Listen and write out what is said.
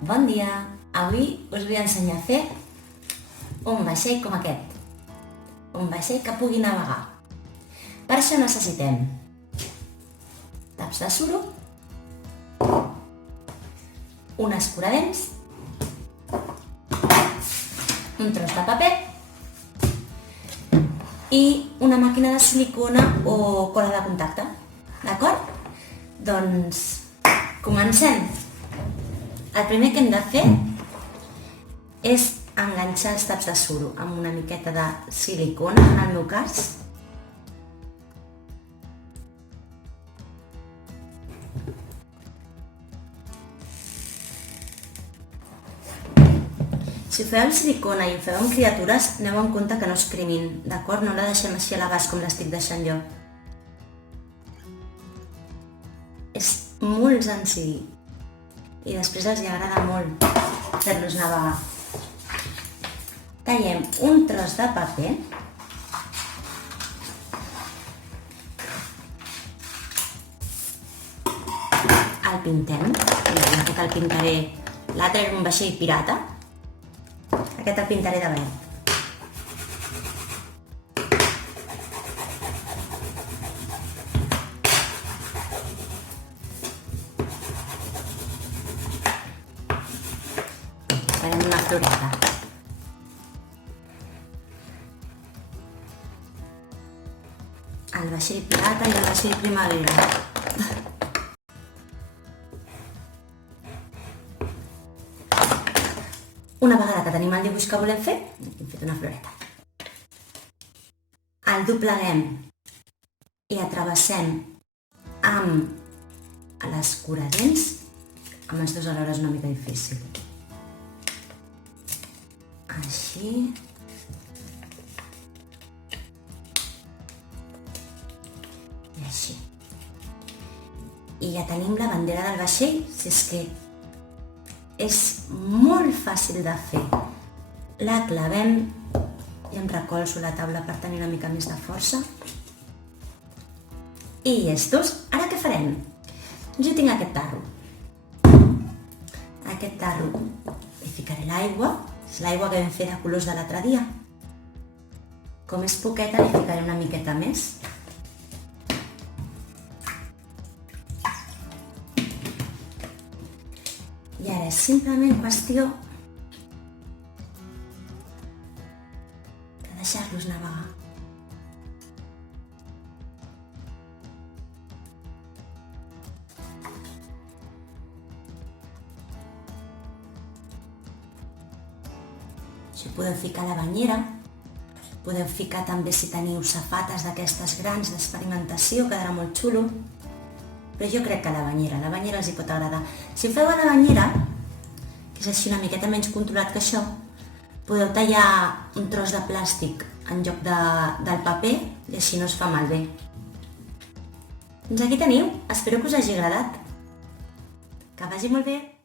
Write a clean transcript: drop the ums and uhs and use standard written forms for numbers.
Bon dia! Avui us vull ensenyar a fer un vaixell com aquest. Un vaixell que pugui navegar. Per això necessitem taps de suro, un escuradents, un tros de paper i una màquina de silicona o cola de contacte. D'acord? Doncs comencem. El primer que hem de fer és enganxar els taps de suro amb una miqueta de silicona, en el meu cas. Si ho feu amb silicona i ho feu amb criatures, aneu en compte que no es cremin, d'acord? No la deixem així a l'abast com l'estic deixant jo. És molt senzill i després els agrada molt fer-los navegar. Tallem un tros de paper el pintem, aquest el pintaré, l'altre era un vaixell pirata, aquest el pintaré de verd. Farem una floreta. El vaixell pirata i el vaixell primavera. Una vegada que tenim el dibuix que volem fer, hem fet una floreta. El dobleguem i atravessem amb l'escuradents. Amb els dos alhora és una mica difícil. Així. I així. I ja tenim la bandera del vaixell, si és que és molt fàcil de fer. La clavem i em recolzo la taula per tenir una mica més de força. I llestos. Ara què farem? Jo tinc aquest tarro. Aquest tarro hi ficaré l'aigua. És l'aigua que vam fer de colors de l'altre dia. Com és poqueta, li ficaré una miqueta més. I ara és simplement qüestió de deixar-los navegar. Això podeu ficar a la banyera, podeu ficar també si teniu safates d'aquestes grans d'experimentació, quedarà molt xulo, però jo crec que a la banyera els hi pot agradar. Si ho feu a la banyera, que és així una miqueta menys controlat que això, podeu tallar un tros de plàstic en lloc del paper i així no es fa malbé. Doncs aquí teniu, espero que us hagi agradat. Que vagi molt bé!